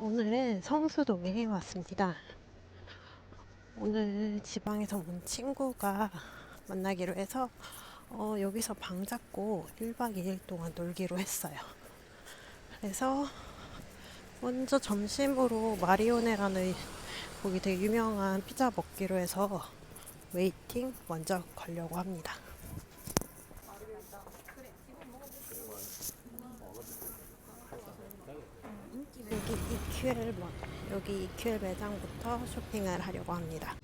오늘은 성수동에 왔습니다. 오늘 지방에서 온 친구가 만나기로 해서 여기서 방 잡고 1박 2일 동안 놀기로 했어요. 그래서 먼저 점심으로 마리오네라는 거기 되게 유명한 피자 먹기로 해서 웨이팅 먼저 가려고 합니다. 여기 EQL 매장부터 쇼핑을 하려고 합니다.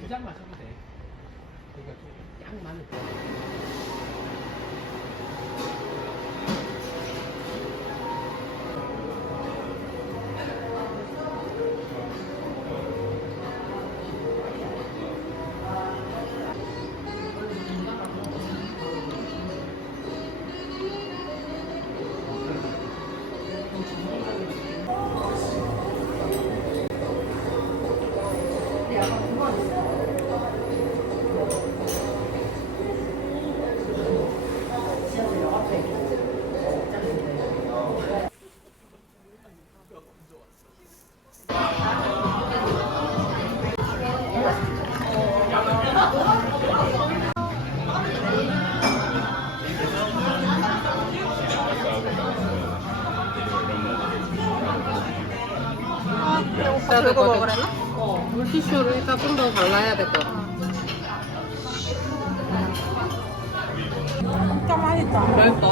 두 잔 마셔도 돼. 그러니까 좀 많을 거. 이거 먹으려나? 물티슈를 일단 좀 더 발라야 될 것 같아. 진짜 맛있다. 맛있다.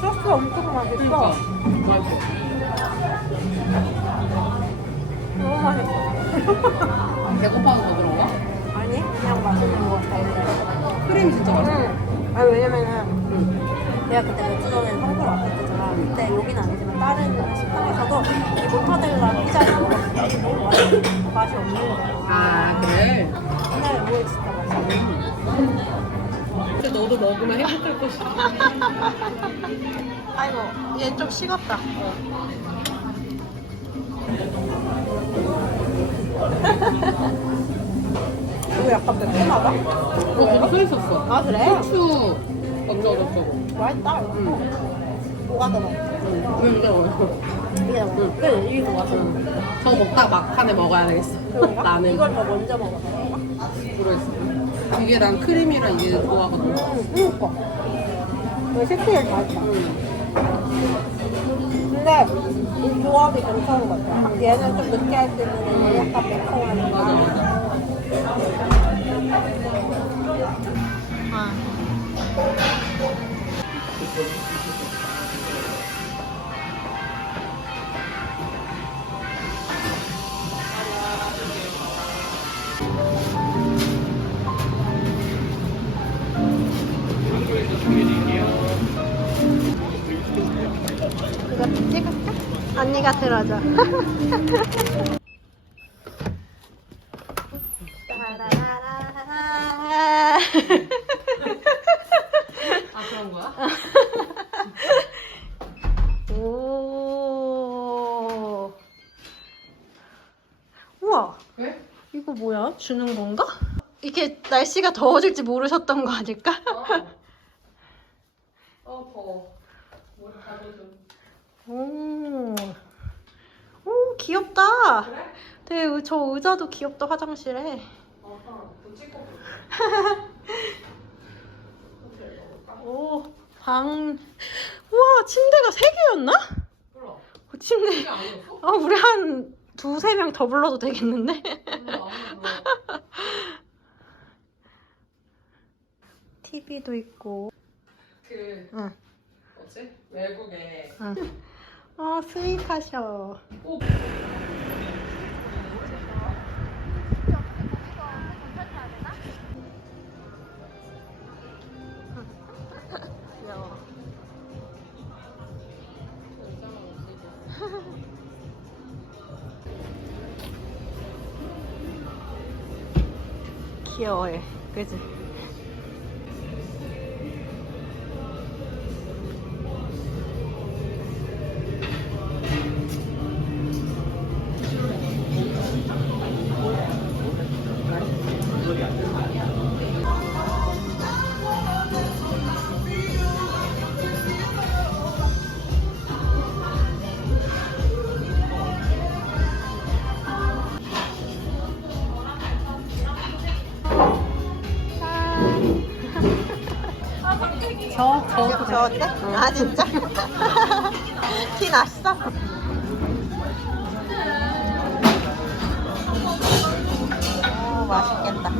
소스 엄청 맛있어. 그러니까 맛있어. 너무 맛있어. 배고파서 더 그런 거야? 아니, 그냥 맛있는 거 같아. 크림이 진짜 맛있어. 아니, 왜냐면은 내가 그때 몇 주 전에 성수를 왔었잖아. 근데 여기는 아니지만 다른 식당에서도 이 모타델라 피자를 먹었어. 맛이 없는 거야. 아 그래? 근데 이거 진짜 맛있어. 근데 너도 먹으면 행복할 것이다. 아이고, 얘 좀 식었다. 이거 약간 매콤하다? 거기 써 있었어. 아, 그래? 후추 어쩌고저쩌고. 맛있다. 뭐가 더 맛있어? 왜 이러고? 이게 더 맛있어. 그래, 이게 더 맛있어. 저거 먹다가 막판에 먹어야 되겠어. 그런가? 나는 이걸 더 먼저 먹어서 그런가? 모르겠어. 이게 난 크림이랑 이게 좋아하거든. 그니까. 이거 식초를 다 했다. 근데 이 조합이 괜찮은 것 같아. 얘는 좀 느끼할 수 있는 얘는 약간 매콤하니까. 맞아. 이거 찍을까? 언니가 들어줘. 따라라라라. 아 그런 거야? 오. 우와. 왜? 이거 뭐야? 주는 건가? 이게 날씨가 더워질지 모르셨던 거 아닐까? 더워. 뭘 가져줘. 오. 오, 귀엽다. 그래? 되게 저 의자도 귀엽다, 화장실에. 돈 찍고 오, 방. 우와, 침대가 3개였나? 몰라. 침대. 이게 아니었어? 우리 한 두세 명 더 불러도 되겠는데? TV도 있고. 그 응. 뭐지? 외국에 스윗하셔. 꼭 귀여워. 귀여워해. 그지? 저 어때? 아 진짜? 티 났어? 오 맛있겠다.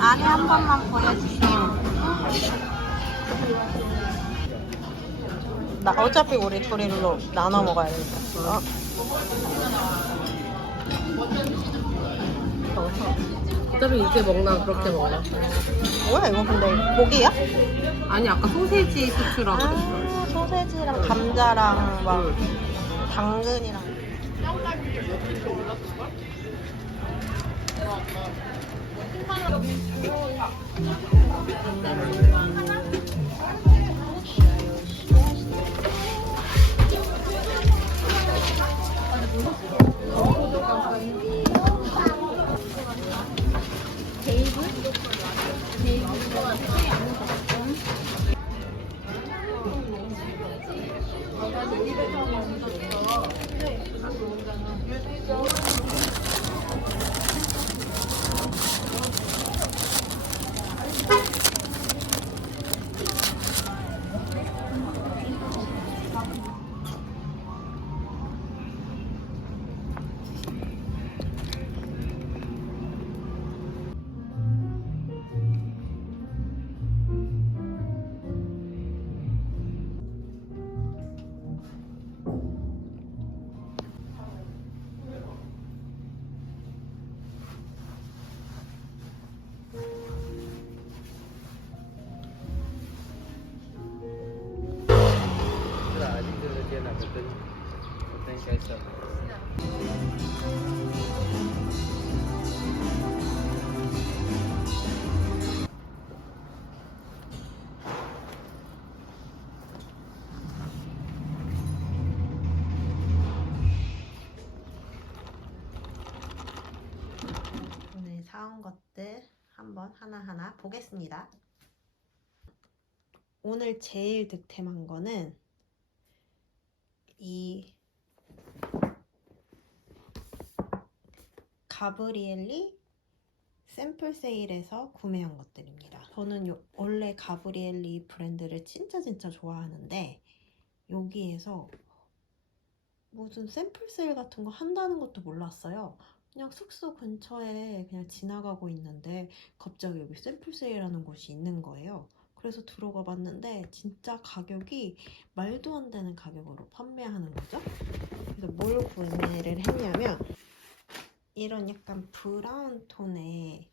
안에 한 번만 보여주세요. 나 어차피 우리 둘이로 나눠 먹어야 되니까. 어차피 이렇게 먹나 그렇게 먹나? 뭐야 이거 근데 고기야? 아니 아까 소세지 수추라고 그랬어. 소세지랑 감자랑 막 당근이랑. 오늘 사온 것들 한번 하나하나 보겠습니다. 오늘 제일 득템한 거는 이 가브리엘리 샘플 세일에서 구매한 것들입니다. 저는 원래 가브리엘리 브랜드를 진짜 좋아하는데 여기에서 무슨 샘플 세일 같은 거 한다는 것도 몰랐어요. 그냥 숙소 근처에 그냥 지나가고 있는데 갑자기 여기 샘플 세일하는 곳이 있는 거예요. 그래서 들어가 봤는데 진짜 가격이 말도 안 되는 가격으로 판매하는 거죠. 그래서 뭘 구매를 했냐면 이런 약간 브라운 톤의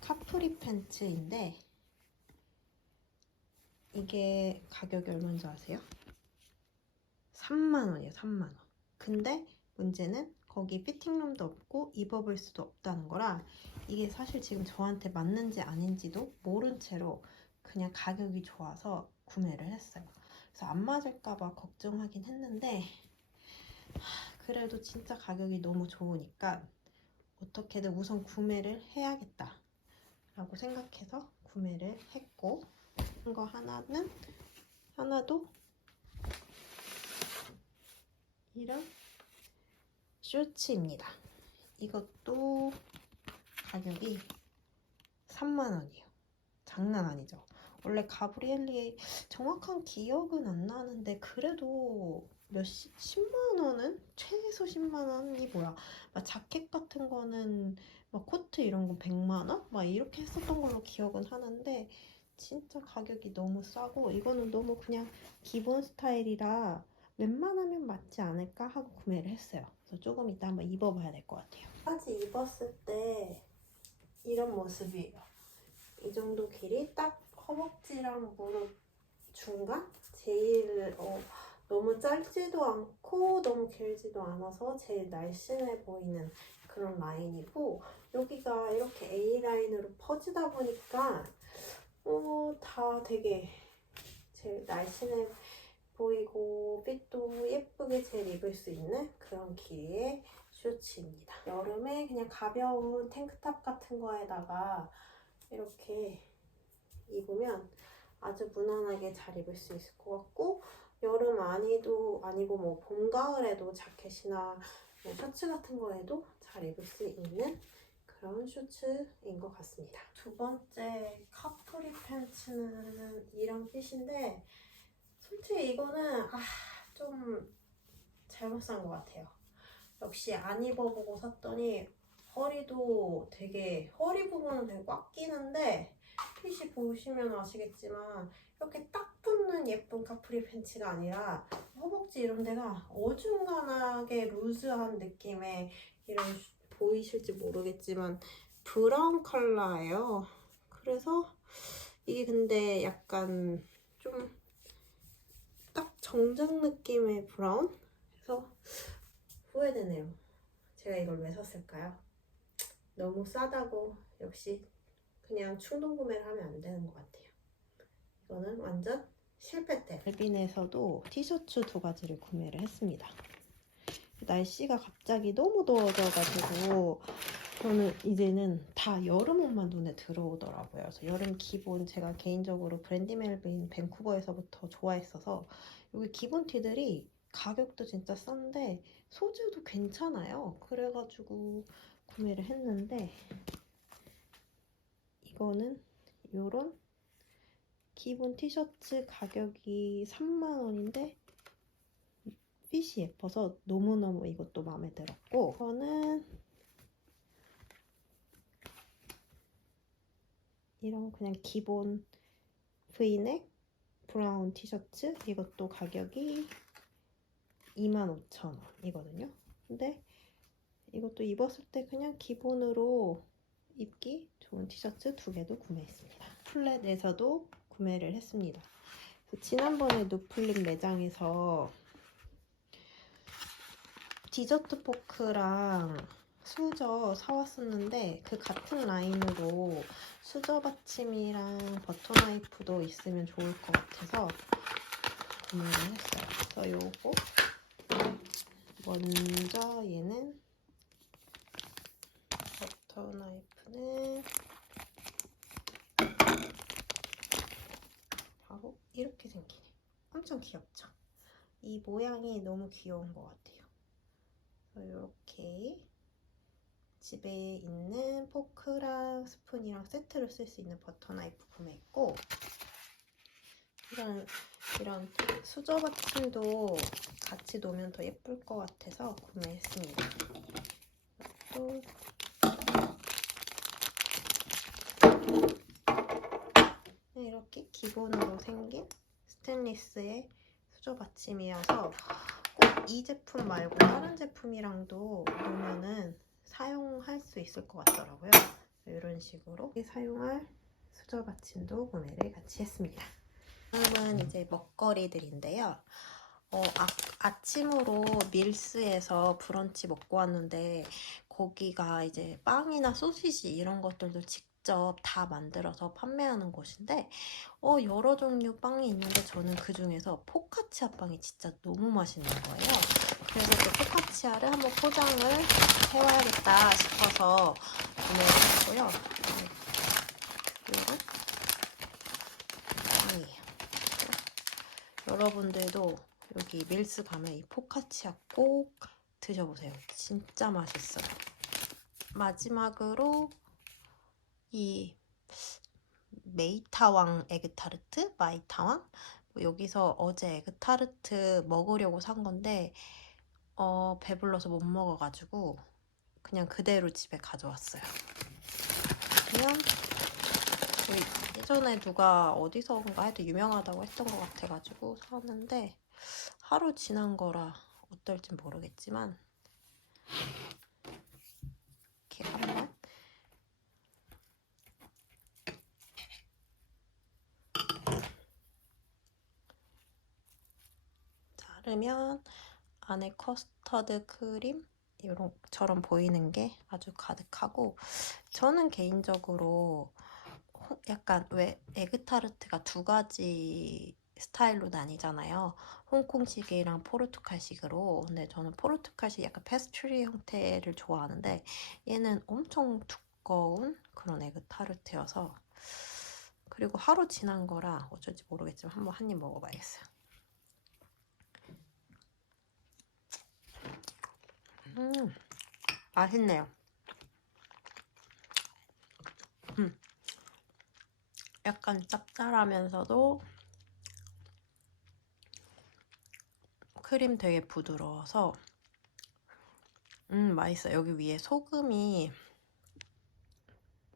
카프리 팬츠인데 이게 가격이 얼마인지 아세요? 3만원이에요. 3만원. 근데 문제는 거기 피팅룸도 없고 입어볼 수도 없다는 거라 이게 사실 지금 저한테 맞는지 아닌지도 모른 채로 그냥 가격이 좋아서 구매를 했어요. 그래서 안 맞을까봐 걱정하긴 했는데 그래도 진짜 가격이 너무 좋으니까 어떻게든 우선 구매를 해야겠다 라고 생각해서 구매를 했고 이거 하나도 이런 쇼츠입니다. 이것도 가격이 3만원이에요. 장난 아니죠? 원래 가브리엘리 정확한 기억은 안 나는데 그래도 10만 원은? 최소 10만 원이 뭐야? 막 자켓 같은 거는 막 코트 이런 거 100만 원? 막 이렇게 했었던 걸로 기억은 하는데 진짜 가격이 너무 싸고 이거는 너무 그냥 기본 스타일이라 웬만하면 맞지 않을까 하고 구매를 했어요. 그래서 조금 이따 한번 입어봐야 될 것 같아요. 바지 입었을 때 이런 모습이에요. 이 정도 길이 딱 허벅지랑 무릎 중간? 제일 너무 짧지도 않고 너무 길지도 않아서 제일 날씬해 보이는 그런 라인이고 여기가 이렇게 A라인으로 퍼지다 보니까 다 되게 제일 날씬해 보이고 핏도 예쁘게 제일 입을 수 있는 그런 길이의 셔츠입니다. 여름에 그냥 가벼운 탱크탑 같은 거에다가 이렇게 입으면 아주 무난하게 잘 입을 수 있을 것 같고 여름 아니고 뭐 봄, 가을에도 자켓이나 뭐 셔츠 같은 거에도 잘 입을 수 있는 그런 셔츠인 것 같습니다. 두 번째 카프리 팬츠는 이런 핏인데 솔직히 이거는 좀 잘못 산 것 같아요. 역시 안 입어보고 샀더니 허리도 되게 허리 부분은 되게 꽉 끼는데 핏이 보시면 아시겠지만 이렇게 딱 붙는 예쁜 카프리 팬츠가 아니라 허벅지 이런 데가 어중간하게 루즈한 느낌의 이런 보이실지 모르겠지만 브라운 컬러예요. 그래서 이게 근데 약간 좀 딱 정장 느낌의 브라운? 그래서 후회되네요. 제가 이걸 왜 샀을까요? 너무 싸다고 역시 그냥 충동 구매를 하면 안 되는 것 같아요. 이거는 완전 실패템. 알빈에서도 티셔츠 2가지를 구매를 했습니다. 날씨가 갑자기 너무 더워져가지고 저는 이제는 다 여름 옷만 눈에 들어오더라고요. 그래서 여름 기본 제가 개인적으로 브랜디 멜빈 밴쿠버에서부터 좋아했어서 여기 기본 티들이 가격도 진짜 싼데 소재도 괜찮아요. 그래가지고 구매를 했는데 이거는 요런 기본 티셔츠 가격이 3만 원인데 핏이 예뻐서 너무너무 이것도 마음에 들었고 이거는 이런 그냥 기본 브이넥 브라운 티셔츠 이것도 가격이 25,000원이거든요. 근데 이것도 입었을 때 그냥 기본으로 입기 좋은 티셔츠 2개도 구매했습니다. 플랫에서도 구매를 했습니다. 지난번에 누플립 매장에서 디저트 포크랑 수저 사왔었는데 그 같은 라인으로 수저 받침이랑 버터 나이프도 있으면 좋을 것 같아서 구매를 했어요. 그래서 요거 먼저 얘는 버터 나이프는 바로 이렇게 생기네. 엄청 귀엽죠? 이 모양이 너무 귀여운 것 같아요. 이렇게 집에 있는 포크랑 스푼이랑 세트로 쓸 수 있는 버터 나이프 구매했고 이런 수저 받침도 같이 놓으면 더 예쁠 것 같아서 구매했습니다. 또 이렇게 기본으로 생긴 스테인리스의 수저 받침이어서 꼭 이 제품 말고 다른 제품이랑도 놓으면은 사용할 수 있을 것 같더라고요. 이런 식으로 사용할 수저 받침도 구매를 같이 했습니다. 다음은 이제 먹거리들인데요. 아침으로 밀스에서 브런치 먹고 왔는데 거기가 이제 빵이나 소시지 이런 것들도 직접 다 만들어서 판매하는 곳인데 여러 종류 빵이 있는데 저는 그 중에서 포카치아 빵이 진짜 너무 맛있는 거예요. 그래서 그 포카치아를 한번 포장을 해와야겠다 싶어서 구매를 했고요. 이건 빵이에요. 여러분들도 여기 밀스 가면 이 포카치아 꼭 드셔보세요. 진짜 맛있어요. 마지막으로 이 메이타왕 에그타르트, 마이타왕. 여기서 어제 에그타르트 먹으려고 산 건데 배불러서 못 먹어가지고 그냥 그대로 집에 가져왔어요. 그러면 예전에 누가 어디서인가 해도 유명하다고 했던 것 같아가지고 사왔는데 하루 지난 거라 어떨진 모르겠지만 이렇게 한번 자르면 안에 커스터드 크림 이런처럼 보이는 게 아주 가득하고, 저는 개인적으로 약간 왜 에그타르트가 두 가지 스타일로 나뉘잖아요. 홍콩식이랑 포르투갈식으로. 근데 저는 포르투갈식 약간 페스츄리 형태를 좋아하는데 얘는 엄청 두꺼운 그런 에그타르트여서, 그리고 하루 지난 거라 어쩔지 모르겠지만 한번 한 입 먹어봐야겠어요. 맛있네요. 약간 짭짤하면서도 크림 되게 부드러워서 맛있어요. 여기 위에 소금이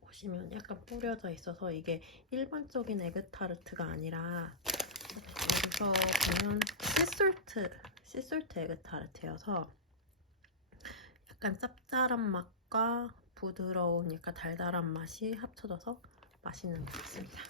보시면 약간 뿌려져 있어서 이게 일반적인 에그타르트가 아니라 여기서 보면 씨솔트 에그타르트여서 약간 짭짤한 맛과 부드러운 약간 달달한 맛이 합쳐져서 맛있는 것 같습니다.